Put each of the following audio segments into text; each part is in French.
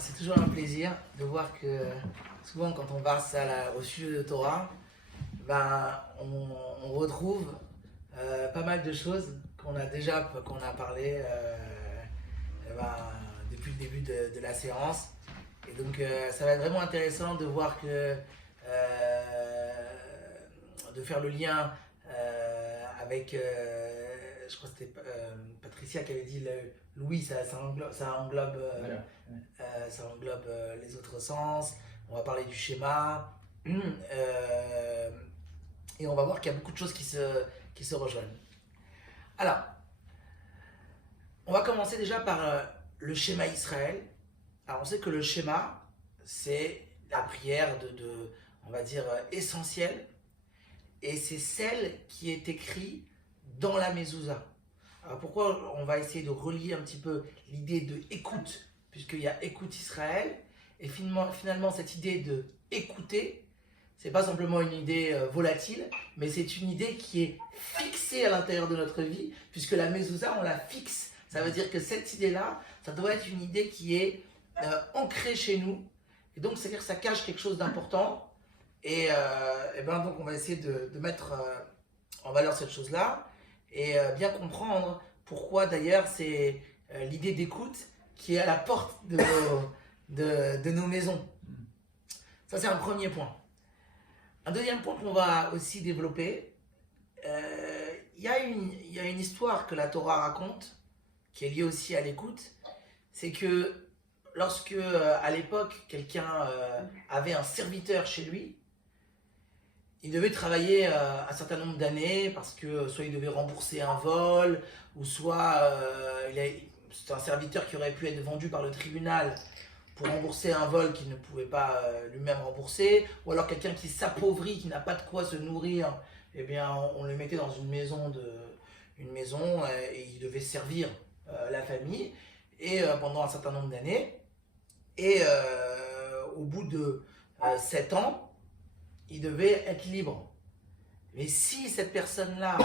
c'est toujours un plaisir de voir que souvent quand on passe au sujet de Torah, on retrouve pas mal de choses qu'on a parlé eh ben, depuis le début de la séance. Et donc ça va être vraiment intéressant de voir de faire le lien avec, je crois que c'était Patricia qui avait dit Louis, Voilà. ça englobe les autres sens. On va parler du schéma. Et on va voir qu'il y a beaucoup de choses qui se rejoignent. Alors, on va commencer déjà par le schéma Israël. Alors, on sait que le schéma, c'est la prière on va dire, essentielle. Et c'est celle qui est écrite dans la mezouza. Alors pourquoi on va essayer de relier un petit peu l'idée de écoute, puisqu'il y a écoute Israël, et finalement cette idée de écouter, c'est pas simplement une idée volatile, mais c'est une idée qui est fixée à l'intérieur de notre vie, puisque la mezouza, on la fixe. Ça veut dire que cette idée-là, ça doit être une idée qui est ancrée chez nous, et donc c'est-à-dire que ça cache quelque chose d'important, et donc on va essayer de mettre en valeur cette chose-là, et bien comprendre pourquoi d'ailleurs c'est l'idée d'écoute qui est à la porte de nos maisons. Ça, c'est un premier point. Un deuxième point qu'on va aussi développer, il y a une histoire que la Torah raconte, qui est liée aussi à l'écoute. C'est que lorsque, à l'époque, quelqu'un avait un serviteur chez lui, il devait travailler un certain nombre d'années parce que soit il devait rembourser un vol, ou soit c'était un serviteur qui aurait pu être vendu par le tribunal pour rembourser un vol qu'il ne pouvait pas lui-même rembourser, ou alors quelqu'un qui s'appauvrit, qui n'a pas de quoi se nourrir, eh bien on le mettait dans une maison et il devait servir la famille et pendant un certain nombre d'années. Et au bout de 7 ans, il devait être libre. Mais si cette personne-là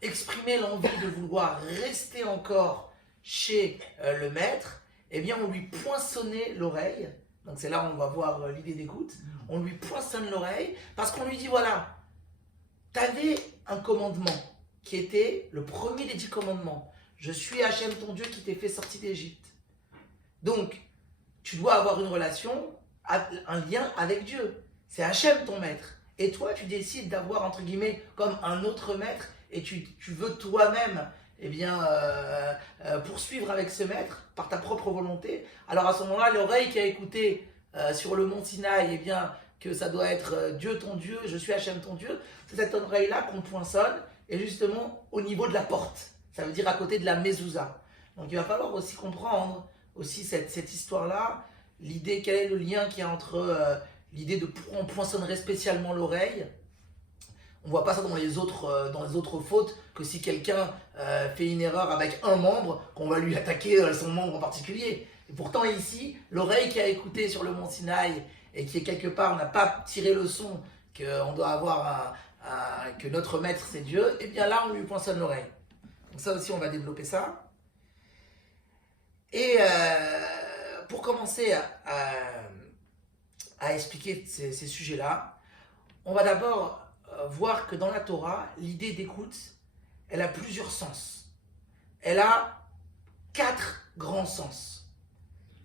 exprimait l'envie de vouloir rester encore chez le maître, eh bien on lui poinçonnait l'oreille. Donc c'est là où on va voir l'idée d'écoute. On lui poinçonne l'oreille parce qu'on lui dit voilà, tu avais un commandement qui était le premier des 10 commandements. Je suis Hachem ton Dieu qui t'ai fait sortir d'Égypte. Donc tu dois avoir une relation, un lien avec Dieu. C'est Hachem ton maître. Et toi, tu décides d'avoir, entre guillemets, comme un autre maître, et tu veux toi-même poursuivre avec ce maître par ta propre volonté. Alors à ce moment-là, l'oreille qui a écouté sur le mont Sinaï, eh bien, que ça doit être Dieu ton Dieu, je suis Hachem ton Dieu, c'est cette oreille-là qu'on poinçonne, et justement au niveau de la porte. Ça veut dire à côté de la mezouza. Donc il va falloir aussi comprendre aussi cette histoire-là, l'idée, quel est le lien qu'il y a entre l'idée de on poinçonnerait spécialement l'oreille. On voit pas ça dans les autres fautes, que si quelqu'un fait une erreur avec un membre, qu'on va lui attaquer son membre en particulier. Et pourtant ici, l'oreille qui a écouté sur le mont Sinaï et qui est quelque part n'a pas tiré le son qu'on doit avoir que notre maître c'est Dieu, et bien là on lui poinçonne l'oreille. Donc ça aussi on va développer ça. Et pour commencer à expliquer ces sujets-là, on va d'abord voir que dans la Torah, l'idée d'écoute, elle a plusieurs sens. Elle a 4 grands sens.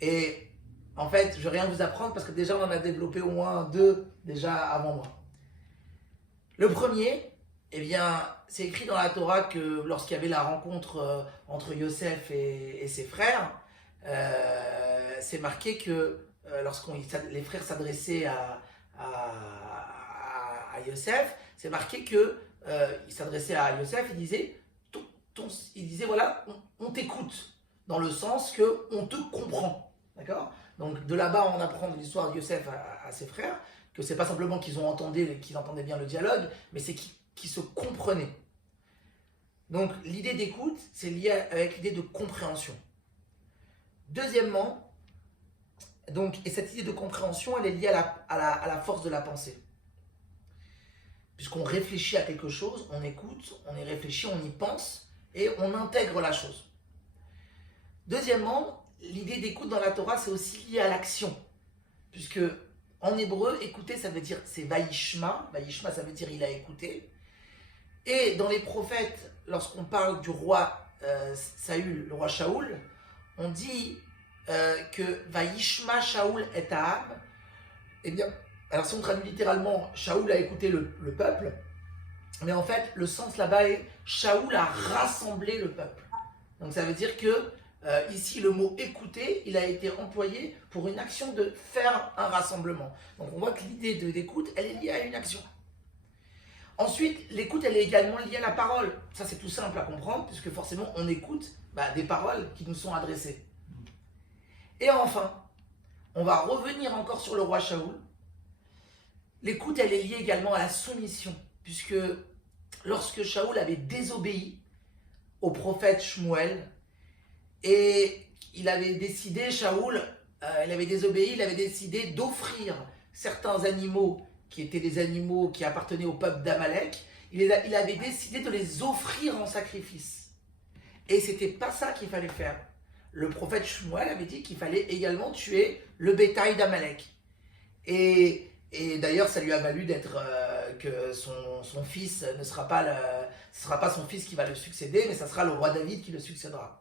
Et en fait, je ne vais rien vous apprendre parce que déjà on en a développé au moins 2 déjà avant moi. Le premier, eh bien, c'est écrit dans la Torah que lorsqu'il y avait la rencontre entre Yosef et ses frères, c'est marqué que les frères s'adressaient à Yosef, c'est marqué que il s'adressait à Yosef et il disait voilà, on t'écoute, dans le sens que on te comprend, d'accord. Donc de là-bas on apprend de l'histoire de Yosef à ses frères que c'est pas simplement qu'ils entendaient bien le dialogue, mais c'est qu'ils se comprenaient. Donc l'idée d'écoute, c'est lié avec l'idée de compréhension. Deuxièmement, et cette idée de compréhension, elle est liée à la force de la pensée. Puisqu'on réfléchit à quelque chose, on écoute, on y réfléchit, on y pense, et on intègre la chose. Deuxièmement, l'idée d'écoute dans la Torah, c'est aussi lié à l'action. Puisque en hébreu, écouter, ça veut dire, c'est Vaishma. Vaishma, ça veut dire il a écouté. Et dans les prophètes, lorsqu'on parle du roi Saül, le roi Shaoul, on dit que Vaishma Shaoul et Aham. Eh bien, alors si on traduit littéralement, Shaoul a écouté le peuple, mais en fait, le sens là-bas est Shaoul a rassemblé le peuple. Donc ça veut dire que ici, le mot écouter, il a été employé pour une action de faire un rassemblement. Donc on voit que l'idée d'écoute, elle est liée à une action. Ensuite, l'écoute, elle est également liée à la parole. Ça, c'est tout simple à comprendre, puisque forcément, on écoute des paroles qui nous sont adressées. Et enfin, on va revenir encore sur le roi Shaoul. L'écoute, elle est liée également à la soumission, puisque lorsque Shaoul avait désobéi au prophète Shmuel, et il avait décidé, Shaoul, il avait désobéi, il avait décidé d'offrir certains animaux qui étaient des animaux qui appartenaient au peuple d'Amalek, il avait décidé de les offrir en sacrifice. Et c'était pas ça qu'il fallait faire. Le prophète Shmuel avait dit qu'il fallait également tuer le bétail d'Amalek. Et d'ailleurs, ça lui a valu que son fils ne sera pas ce sera pas son fils qui va le succéder, mais ça sera le roi David qui le succédera.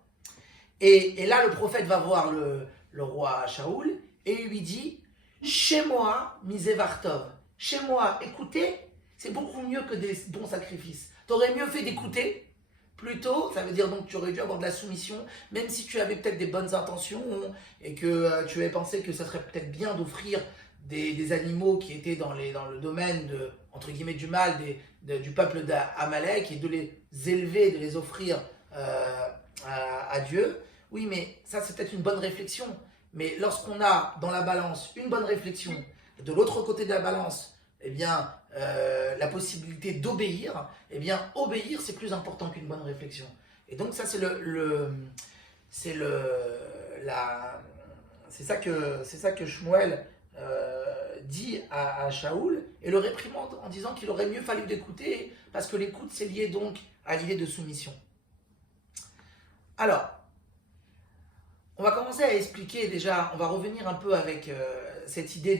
Et là, le prophète va voir le roi Shaoul et lui dit « Chez moi, misévartov » chez moi, écouter, c'est beaucoup mieux que des bons sacrifices. Tu aurais mieux fait d'écouter, plutôt, ça veut dire donc que tu aurais dû avoir de la soumission, même si tu avais peut-être des bonnes intentions et que tu avais pensé que ça serait peut-être bien d'offrir des animaux qui étaient dans le domaine entre guillemets du mal du peuple d'Amalek et de les élever, de les offrir à Dieu. Oui, mais ça c'est peut-être une bonne réflexion. Mais lorsqu'on a dans la balance une bonne réflexion, et de l'autre côté de la balance, eh bien, la possibilité d'obéir, eh bien, obéir, c'est plus important qu'une bonne réflexion. Et donc, ça, c'est ça que Shmuel dit à Shaoul et le réprimande en disant qu'il aurait mieux fallu l'écouter parce que l'écoute, c'est lié donc à l'idée de soumission. Alors, on va commencer à expliquer déjà, on va revenir un peu avec cette idée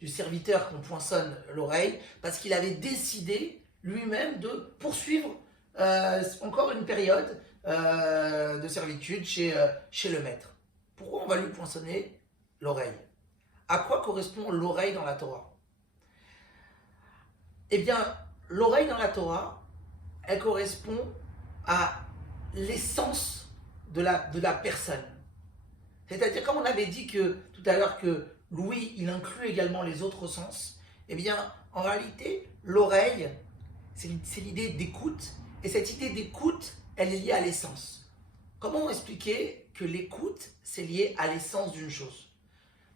du serviteur qu'on poinçonne l'oreille, parce qu'il avait décidé lui-même de poursuivre encore une période de servitude chez le maître. Pourquoi on va lui poinçonner l'oreille? À quoi correspond l'oreille dans la Torah? Eh bien, l'oreille dans la Torah, elle correspond à l'essence de la personne. C'est-à-dire, comme on avait dit tout à l'heure que l'ouïe, il inclut également les autres sens, eh bien, en réalité, l'oreille, c'est l'idée d'écoute, et cette idée d'écoute, elle est liée à l'essence. Comment expliquer que l'écoute, c'est lié à l'essence d'une chose?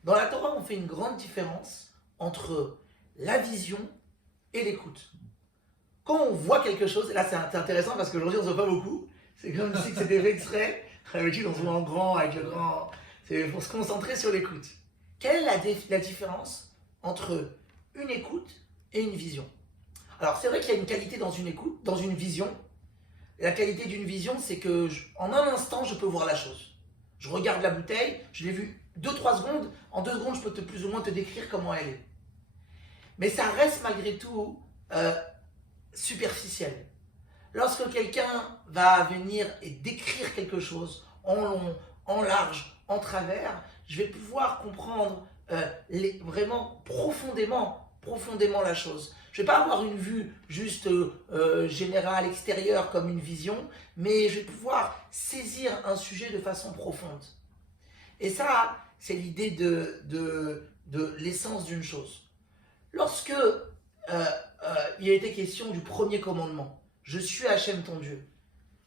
Dans la Torah, on fait une grande différence entre la vision et l'écoute. Quand on voit quelque chose, et là c'est intéressant parce qu'aujourd'hui on ne se voit pas beaucoup, c'est comme si c'était fait extrait, d'habitude on se voit en grand, avec le grand, c'est pour se concentrer sur l'écoute. Quelle est la différence entre une écoute et une vision? Alors c'est vrai qu'il y a une qualité dans une écoute, dans une vision. La qualité d'une vision, c'est que en un instant, je peux voir la chose. Je regarde la bouteille, je l'ai vue 2-3 secondes, en 2 secondes, je peux plus ou moins te décrire comment elle est. Mais ça reste malgré tout superficiel. Lorsque quelqu'un va venir et décrire quelque chose en long, en large, en travers, je vais pouvoir comprendre vraiment profondément la chose. Je ne vais pas avoir une vue juste générale, extérieure comme une vision, mais je vais pouvoir saisir un sujet de façon profonde. Et ça, c'est l'idée de l'essence d'une chose. Lorsque il a été question du premier commandement, je suis Hachem ton Dieu.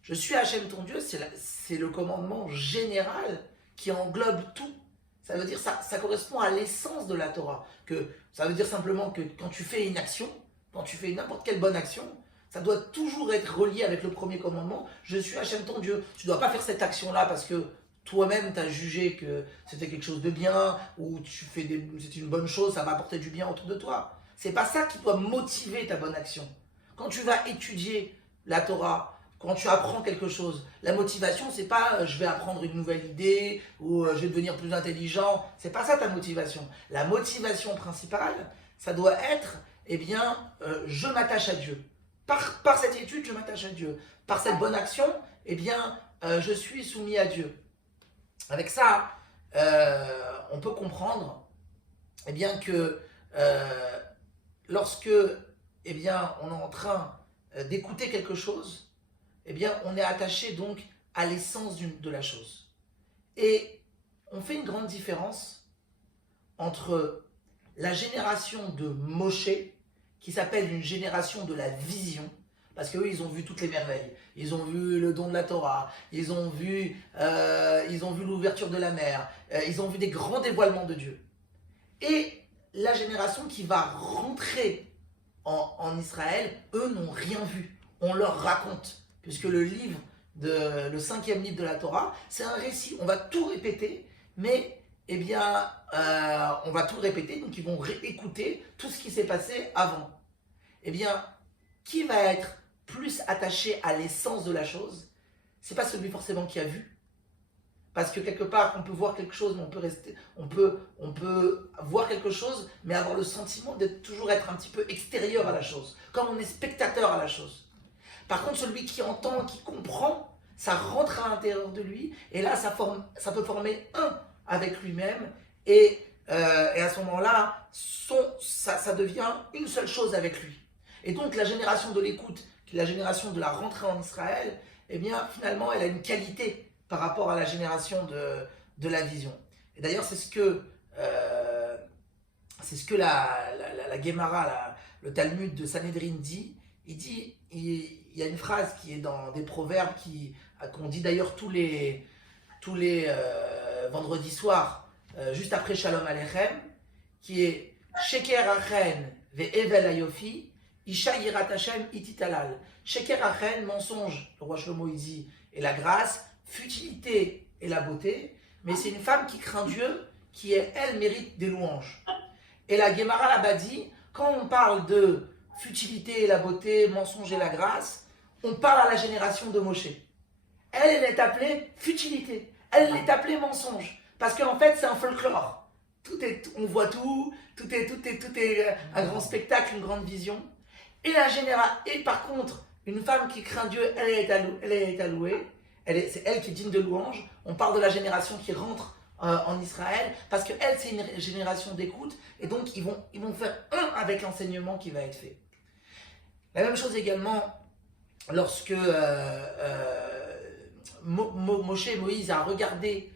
Je suis Hachem ton Dieu, c'est le commandement général qui englobe tout. Ça veut dire, ça correspond à l'essence de la Torah. Ça veut dire simplement que quand tu fais une action, quand tu fais n'importe quelle bonne action, ça doit toujours être relié avec le premier commandement. Je suis Hachem ton Dieu. Tu ne dois pas faire cette action-là parce que toi-même tu as jugé que c'était quelque chose de bien ou c'est une bonne chose, ça va apporter du bien autour de toi. C'est pas ça qui doit motiver ta bonne action. Quand tu vas étudier la Torah, quand tu apprends quelque chose. La motivation, c'est pas je vais apprendre une nouvelle idée ou je vais devenir plus intelligent. C'est pas ça ta motivation. La motivation principale, ça doit être, eh bien, je m'attache à Dieu. Par cette étude, je m'attache à Dieu. Par cette bonne action, eh bien, je suis soumis à Dieu. Avec ça, on peut comprendre, eh bien, que lorsque, eh bien, on est en train d'écouter quelque chose, eh bien, on est attaché donc à l'essence de la chose. Et on fait une grande différence entre la génération de Moshe, qui s'appelle une génération de la vision, parce qu'eux, ils ont vu toutes les merveilles. Ils ont vu le don de la Torah, ils ont vu l'ouverture de la mer, ils ont vu des grands dévoilements de Dieu. Et la génération qui va rentrer en Israël, eux n'ont rien vu. On leur raconte. Puisque le 5e livre de la Torah, c'est un récit. On va tout répéter, mais eh bien, on va tout répéter, donc ils vont réécouter tout ce qui s'est passé avant. Eh bien, qui va être plus attaché à l'essence de la chose? C'est pas celui forcément qui a vu. Parce que quelque part, on peut voir quelque chose, mais on peut voir quelque chose, mais avoir le sentiment d'être toujours être un petit peu extérieur à la chose, comme on est spectateur à la chose. Par contre, celui qui entend, qui comprend, ça rentre à l'intérieur de lui, et là, ça peut former un avec lui-même, et à ce moment-là, ça devient une seule chose avec lui. Et donc, la génération de l'écoute, qui est la génération de la rentrée en Israël, eh bien, finalement, elle a une qualité par rapport à la génération de la vision. Et d'ailleurs, c'est ce que la Gemara, le Talmud de Sanhedrin dit. Il y a une phrase qui est dans des proverbes qu'on dit d'ailleurs tous les vendredis soirs, juste après Shalom Aleichem, qui est Sheker Achen ve'evel ayofi, Isha yirat Hashem ititalal. Sheker Achen, mensonge, le roi Shlomo dit, et la grâce, futilité et la beauté, mais c'est une femme qui craint Dieu, qui elle mérite des louanges. Et la Gemara là-bas dit, quand on parle de futilité et la beauté, mensonge et la grâce, on parle à la génération de Moshe. Elle est appelée futilité. Elle est appelée mensonge. Parce qu'en fait, c'est un folklore. On voit tout est un grand spectacle, une grande vision. Et par contre, une femme qui craint Dieu, elle est allouée. C'est elle qui est digne de louange. On parle de la génération qui rentre en Israël, parce qu'elle, c'est une génération d'écoute, et donc ils vont faire un avec l'enseignement qui va être fait. La même chose également lorsque Moshe et Moïse a regardé,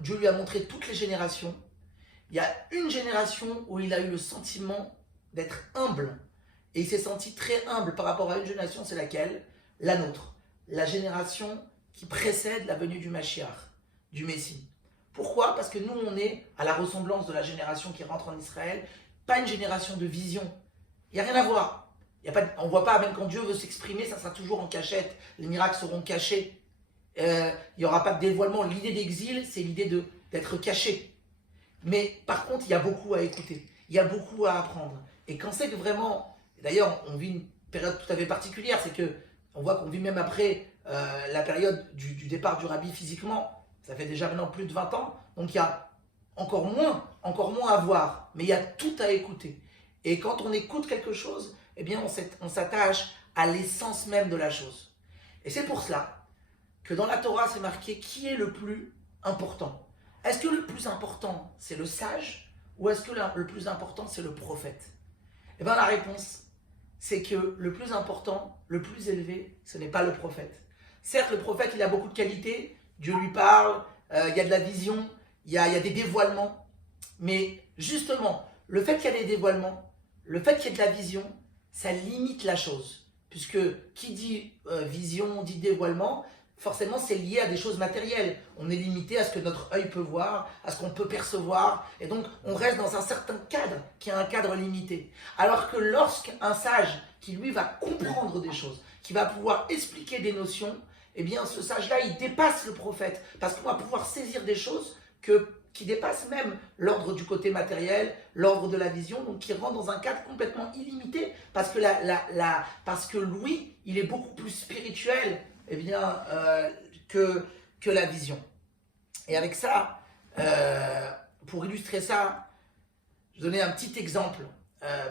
Dieu lui a montré toutes les générations. Il y a une génération où il a eu le sentiment d'être humble, et il s'est senti très humble par rapport à une génération, c'est laquelle? La nôtre, la génération qui précède la venue du Mashiach, du Messie. Pourquoi? Parce que nous, on est à la ressemblance de la génération qui rentre en Israël, pas une génération de vision. Il n'y a rien à voir. On ne voit pas, même quand Dieu veut s'exprimer, ça sera toujours en cachette. Les miracles seront cachés. Il n'y aura pas de dévoilement. L'idée d'exil, c'est l'idée d'être caché. Mais par contre, il y a beaucoup à écouter. Il y a beaucoup à apprendre. Et quand c'est que vraiment... D'ailleurs, on vit une période tout à fait particulière. C'est que on voit qu'on vit même après la période du départ du rabbi physiquement. Ça fait déjà maintenant plus de 20 ans. Donc il y a encore moins à voir. Mais il y a tout à écouter. Et quand on écoute quelque chose, eh bien on s'attache à l'essence même de la chose. Et c'est pour cela que dans la Torah, c'est marqué qui est le plus important. Est-ce que le plus important, c'est le sage, ou est-ce que le plus important, c'est le prophète? Eh bien la réponse, c'est que le plus important, le plus élevé, ce n'est pas le prophète. Certes, le prophète, il a beaucoup de qualités. Dieu lui parle, il y a de la vision, il y a des dévoilements. Mais justement, le fait qu'il y a des dévoilements, le fait qu'il y ait de la vision, ça limite la chose. Puisque qui dit vision, dit dévoilement, forcément c'est lié à des choses matérielles. On est limité à ce que notre œil peut voir, à ce qu'on peut percevoir. Et donc on reste dans un certain cadre, qui est un cadre limité. Alors que lorsqu'un sage, qui lui va comprendre des choses, qui va pouvoir expliquer des notions, eh bien ce sage-là, il dépasse le prophète, parce qu'on va pouvoir saisir des choses que qui dépasse même l'ordre du côté matériel, l'ordre de la vision, donc qui rentre dans un cadre complètement illimité, parce que, parce que lui, il est beaucoup plus spirituel eh bien, que la vision. Et avec ça, pour illustrer ça, je vais donner un petit exemple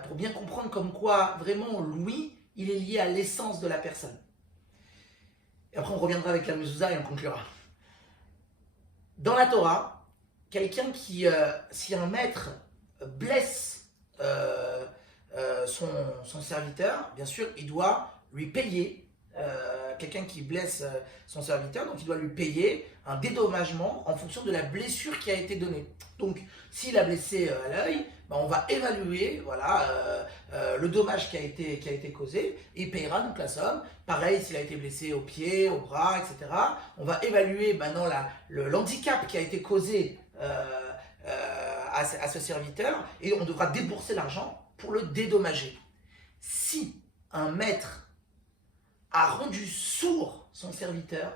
pour bien comprendre comme quoi vraiment lui, il est lié à l'essence de la personne. Et après on reviendra avec la mezouza et on conclura. Dans la Torah, quelqu'un qui, si un maître blesse son serviteur, bien sûr, il doit lui payer. Quelqu'un qui blesse son serviteur, donc il doit lui payer un dédommagement en fonction de la blessure qui a été donnée. Donc, s'il a blessé à l'œil, ben, on va évaluer voilà, le dommage qui a été causé et il payera donc la somme. Pareil, s'il a été blessé au pied, au bras, etc. On va évaluer maintenant l'handicap qui a été causé à ce serviteur et on devra débourser l'argent pour le dédommager. Si un maître a rendu sourd son serviteur,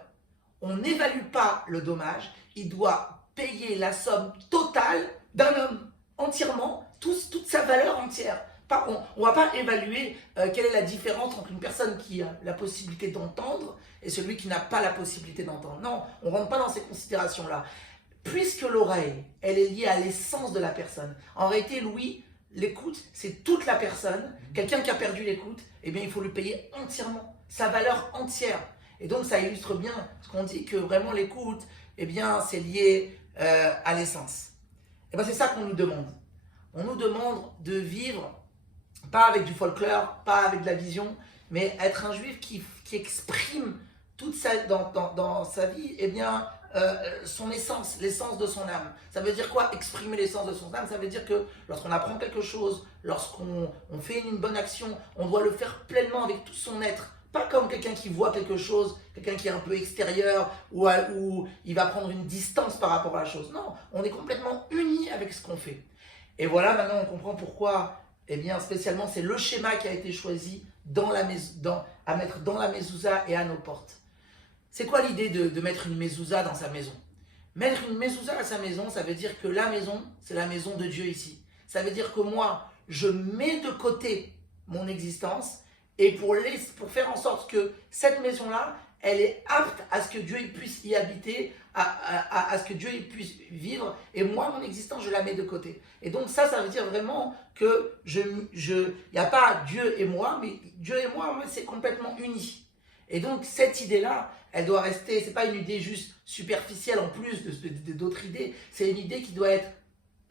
on n'évalue pas le dommage, il doit payer la somme totale d'un homme, entièrement, toute sa valeur entière. On ne va pas évaluer quelle est la différence entre une personne qui a la possibilité d'entendre et celui qui n'a pas la possibilité d'entendre. Non, on ne rentre pas dans ces considérations-là. Puisque l'oreille, elle est liée à l'essence de la personne. En réalité, Louis, l'écoute, c'est toute la personne. Quelqu'un qui a perdu l'écoute, eh bien, il faut lui payer entièrement, sa valeur entière. Et donc, ça illustre bien ce qu'on dit que vraiment l'écoute, eh bien, c'est lié à l'essence. Et bien, c'est ça qu'on nous demande. On nous demande de vivre, pas avec du folklore, pas avec de la vision, mais être un juif qui exprime toute dans sa vie, eh bien, son essence, l'essence de son âme. Ça veut dire quoi, exprimer l'essence de son âme? Ça veut dire que lorsqu'on apprend quelque chose, lorsqu'on fait une bonne action, on doit le faire pleinement avec tout son être. Pas comme quelqu'un qui voit quelque chose, quelqu'un qui est un peu extérieur, ou il va prendre une distance par rapport à la chose. Non, on est complètement unis avec ce qu'on fait. Et voilà, maintenant on comprend pourquoi, eh bien, spécialement, c'est le schéma qui a été choisi à mettre dans la mezouza et à nos portes. C'est quoi l'idée de mettre une mezouza dans sa maison? Mettre une mezouza à sa maison, ça veut dire que la maison, c'est la maison de Dieu ici. Ça veut dire que moi, je mets de côté mon existence et pour faire en sorte que cette maison-là, elle est apte à ce que Dieu puisse y habiter, à ce que Dieu puisse vivre. Et moi, mon existence, je la mets de côté. Et donc ça veut dire vraiment que il n'y a pas Dieu et moi, mais Dieu et moi, c'est complètement unis. Et donc cette idée-là, elle doit rester, c'est pas une idée juste superficielle en plus d'autres idées, c'est une idée qui doit être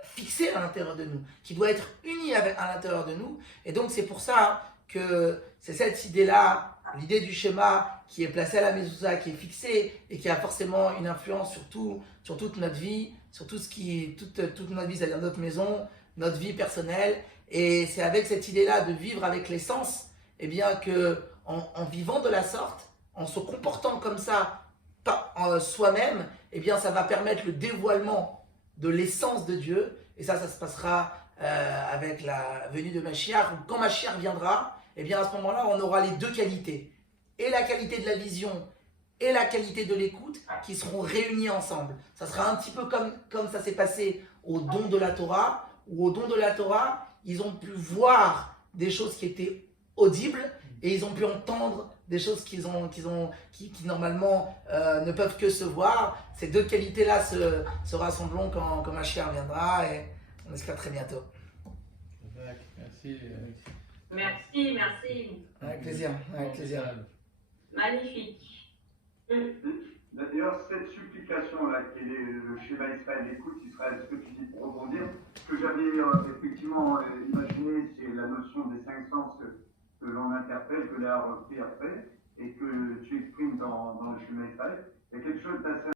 fixée à l'intérieur de nous, qui doit être unie à l'intérieur de nous. Et donc c'est pour ça que c'est cette idée-là, l'idée du schéma qui est placée à la mezouza, qui est fixée et qui a forcément une influence sur toute notre vie, sur toute notre vie, c'est-à-dire notre maison, notre vie personnelle. Et c'est avec cette idée-là de vivre avec l'essence, eh bien que en vivant de la sorte, en se comportant comme ça soi-même, eh bien ça va permettre le dévoilement de l'essence de Dieu. Et ça se passera avec la venue de Mashiach. Quand Mashiach viendra, eh bien à ce moment-là, on aura les deux qualités. Et la qualité de la vision et la qualité de l'écoute qui seront réunies ensemble. Ça sera un petit peu comme ça s'est passé au don de la Torah, où au don de la Torah, ils ont pu voir des choses qui étaient audibles et ils ont pu entendre des choses qui normalement ne peuvent que se voir. Ces deux qualités-là se rassembleront quand Mashiach viendra et on espère très bientôt. Merci. Merci. Avec plaisir. Magnifique. D'ailleurs, cette supplication-là, qui est le schéma Israël, l'écoute Israël, ce que tu dis pour rebondir, ce que j'avais effectivement imaginé, c'est la notion des cinq sens que l'on interpelle, que l'art repris après, et que tu exprimes dans le schéma Israël. Il y a quelque chose d'assez